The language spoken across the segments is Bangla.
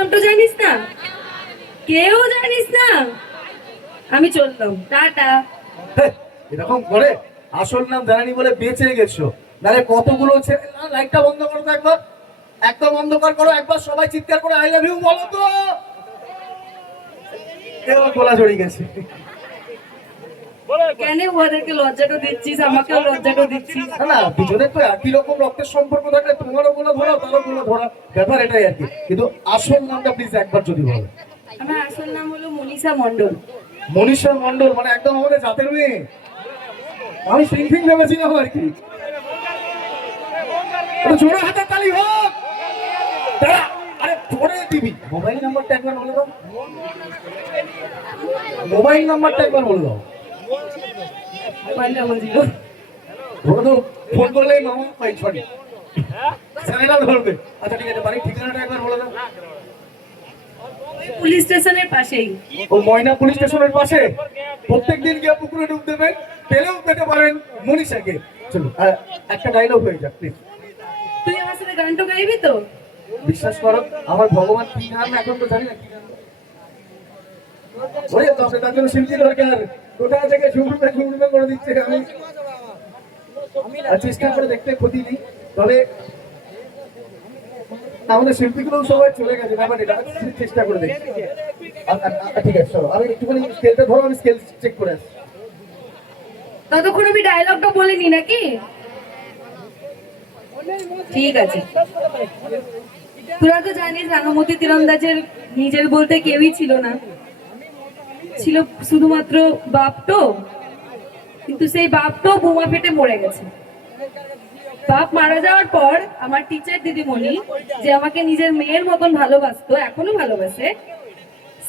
নামটা জানিস না? কেউ জানিস না? আমি চললাম, টাটা। এরকম করে আসল নাম জানানি বলে বেঁচে গেছো, নাহলে কতগুলো ছেলে। লাইটটা বন্ধ করো তো একবার, একদম অন্ধকার করো একবার, সবাই চিৎকার করে আই লাভ ইউ বলো তো। এবার গলা জড়িয়ে গেছে। কেন ওদেরকে লজ্জাটা দিচ্ছিস, আমাকেও লজ্জাটা দিচ্ছিস? না না, দুজনের তো একই রকম রক্তের সম্পর্ক থাকলে তোমারও গুলো ধরা তারও গুলো ধরা, ব্যাপার এটাই আর কি। কিন্তু আসল নামটা প্লিজ একবার যদি বলো। আমার আসল নাম হলো মনীষা মণ্ডল। মনীষা মণ্ডল, মানে একদম আমাদের জাতের মেয়ে। আমি সিংফিং ভেবেছিলাম আর কি। জোরে হাতে তালি হোক। দাঁড়া, আরে জোরে দিবি। মোবাইল নাম্বারটা একবার বলে দাও, মোবাইল নাম্বারটা একবার বলে দাও। ওরা তো ফোন করলেই মামা পাই ছড়ি চ্যানেলটা ধরবে। আচ্ছা ঠিক আছে, বাড়ির ঠিকানাটা একবার বলে দাও। পুলিশ স্টেশনের পাশেই। ও ময়না পুলিশ স্টেশনের পাশে। প্রত্যেকদিন গিয়ে পুকুরে ডুব দেবেন, পেলেও পেতে পারেন মনীষাকে। চলো একটা ডায়লগ হয়ে যাক প্লিজ। তুই আমার সাথে গানটা গাইবি তো? বিশ্বাস করো, আমার ভগবান কি নাম এখন তো জানি না কি নাম। ওরে তো তার জন্য শিল্পী দরকার, কোথা থেকে ঝুমড়ুমে করে দিচ্ছে। আমি চেষ্টা করে দেখতে ক্ষতি নেই, তবে আমাদের শিল্পীগুলো সবাই চলে গেছে, ব্যাপার এটা চেষ্টা করে দেখছি। ঠিক আছে চলো, আমি একটুখানি স্কেলটা ধরো, আমি স্কেল চেক করে আসছি। ততক্ষণ আমি ডায়লগটা বলিনি নাকি? ঠিক আছে। তোরা তো জানিস রাঙামতি তীরন্দাজের নিজের বলতে কেউই ছিল না, ছিল শুধুমাত্র বাপটো। কিন্তু সেই বাপটো বোমা ফেটে মরে গেছে। বাপ মারা যাওয়ার পর আমার টিচার দিদিমণি, যে আমাকে নিজের মেয়ের মতন ভালোবাসতো, এখনো ভালোবাসে,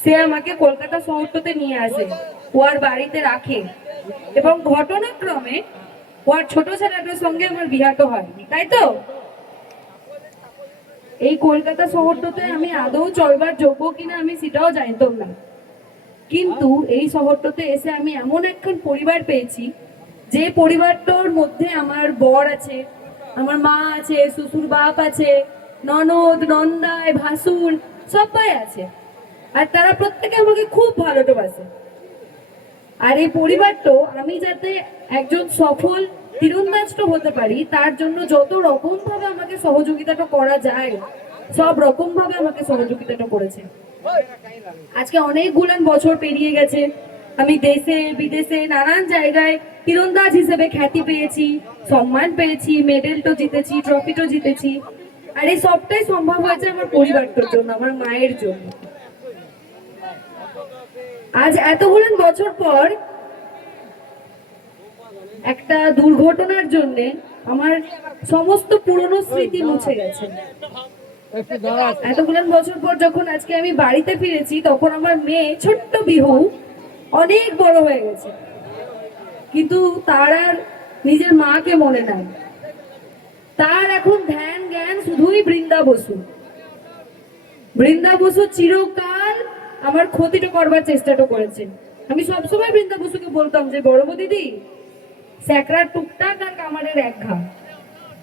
সে আমাকে কলকাতা শহরটাতে নিয়ে আসে, ওর বাড়িতে রাখে, এবং ঘটনাক্রমে ওর ছোট ছেলেটার সঙ্গে আমার বিহাটা হয়, তাই তো? এই কলকাতা শহরটাতে আমি আদৌ চলবার যোগ্য কিনা আমি সেটাও জানতাম না। কিন্তু এই শহরটাতে এসে আমি এমন একখান পরিবার পেয়েছি, যে পরিবারটার মধ্যে আমার বর আছে, আমার মা আছে, শ্বশুর বাপ আছে, ননদ নন্দায় ভাসুর সবাই আছে, আর তারা প্রত্যেকে আমাকে খুব ভালোবাসে। আর এই পরিবারটা আমি যাতে একজন সফল তীরন্দাজ হতে পারি, তার জন্য যত রকম ভাবে আমাকে সহযোগিতাটা করা যায়, সব রকম ভাবে আমাকে সহযোগিতাটা করেছে। আজকে অনেকগুলো বছর পেরিয়ে গেছে, আমি দেশে বিদেশে নানান জায়গায় তীরন্দাজ হিসেবে খ্যাতি পেয়েছি, সম্মান পেয়েছি, মেডেলটা জিতেছি, ট্রফিটা জিতেছি। আর এই সবটাই সম্ভব হয়েছে আমার পরিবারটার জন্য, আমার মায়ের জন্য। আজ এতগুলো বছর পর একটা দুর্ঘটনার জন্য আমার সমস্ত পুরনো স্মৃতি মুছে গেছে। এতগুলো বছর পর যখন আজকে আমি বাড়িতে ফিরেছি, তখন আমার মেয়ে ছোট্ট বিহু অনেক বড় হয়ে গেছে, কিন্তু তার আর নিজের মাকে মনে নাই। তার এখন ধ্যান জ্ঞান শুধুই বৃন্দা বসু। বৃন্দা বসু চিরকাল আমার ক্ষতিটা করবার চেষ্টাটা করেছে। আমি সবসময় বৃন্দা বসুকে বলতাম যে বড় দিদি, স্যাকরা টুকটাক আর কামারের এক ঘা,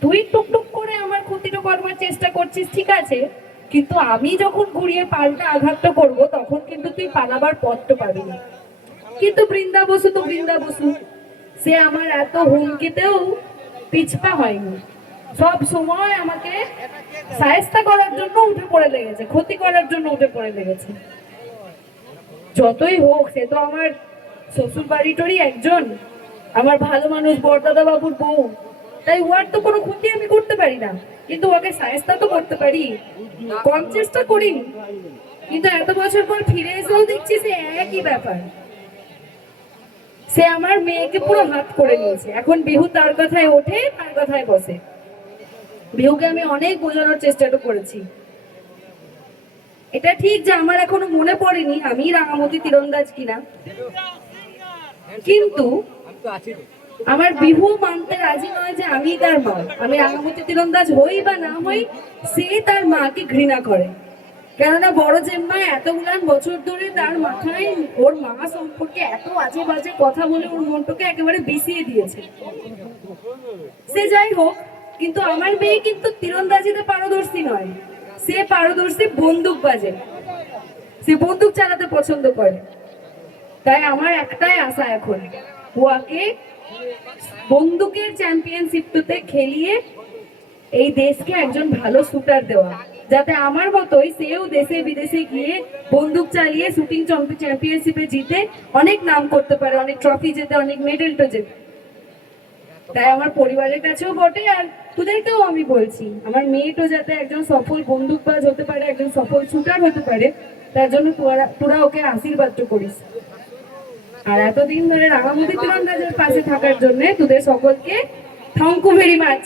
তুই টুকটুক করে আমার ক্ষতিটা করবার চেষ্টা করছিস, ঠিক আছে, কিন্তু আমি যখন ঘুরিয়ে পাল্টা আঘাতটা করব, তখন কিন্তু তুই পালাবার পথটা পাবি না। কিন্তু বৃন্দা বসু তো বৃন্দা বসু, সে আমার এত হুমকিতেও পিছপা হয়নি, সব সময় আমাকে সায়স্তা করার জন্য উঠে পড়ে লেগেছে, ক্ষতি করার জন্য উঠে পড়ে লেগেছে। যতই হোক, সে তো আমার শ্বশুর বাড়িটারই একজন, আমার ভালো মানুষ, বরদাদা বাবুর বউ, তাই ওর তো কোনো ক্ষতি আমি করতে পারি না, কিন্তু ওকে সায়স্তা তো করতে পারি। কম চেষ্টা করিনি, কিন্তু এত বছর পর ফিরে এসেও দেখছি সে একই ব্যাপার। সে আমার মেয়েকে পুরো হাত করে নিয়েছে। এখন বিহু তার কথায় ওঠে, তার কথায় বসে। বিহুকে আমি অনেক বোঝানোর চেষ্টাটা করেছি। এটা ঠিক যে আমার এখনো মনে পড়েনি আমি রাঙামতি তীরন্দাজ কিনা, কিন্তু আমার বিহু মানতে রাজি নয় যে আমি তার মা। আমি রাঙামতি তীরন্দাজ হই বা না হই, সে তার মাকে ঘৃণা করে। কেননা বড় জেম্মা এতগুলান বছর ধরে তার মাথায় ওর মা সম্পর্কে এত আজে বাজে কথা বলে ওর মনটাকে একেবারে বিষিয়ে দিয়েছে। সে যাই হোক, কিন্তু আমার মেয়ে কিন্তু তীরন্দাজিতে পারদর্শী নয়, সে পারদর্শী বন্দুক বাজে, সে বন্দুক চালাতে পছন্দ করে। তাই আমার একটাই আশা এখন, ওয়াকে বন্দুকের চ্যাম্পিয়নশিপটাতে খেলিয়ে এই দেশকে একজন ভালো শুটার দেওয়া, যাতে আমার মতোই সেও দেশে বিদেশে গিয়ে বন্দুক চালিয়ে শুটিং চ্যাম্পিয়নশিপে জিতে অনেক নাম করতে পারে, অনেক ট্রফি জেতে, অনেক মেডেল তো জেতে। তাই আমার পরিবারের কাছেও বটে, আর তোদেরকেও আমি বলছি, আমার মেয়েটা যাতে একজন সফল বন্দুকবাজ হতে পারে, একজন সফল শুটার হতে পারে, তার জন্য তোরা ওকে আশীর্বাদ করিস। আর এতদিন ধরে রাঙামতি তীরন্দাজের পাশে থাকার জন্য তোদের সকলকে থ্যাংক ইউ ভেরি মাচ।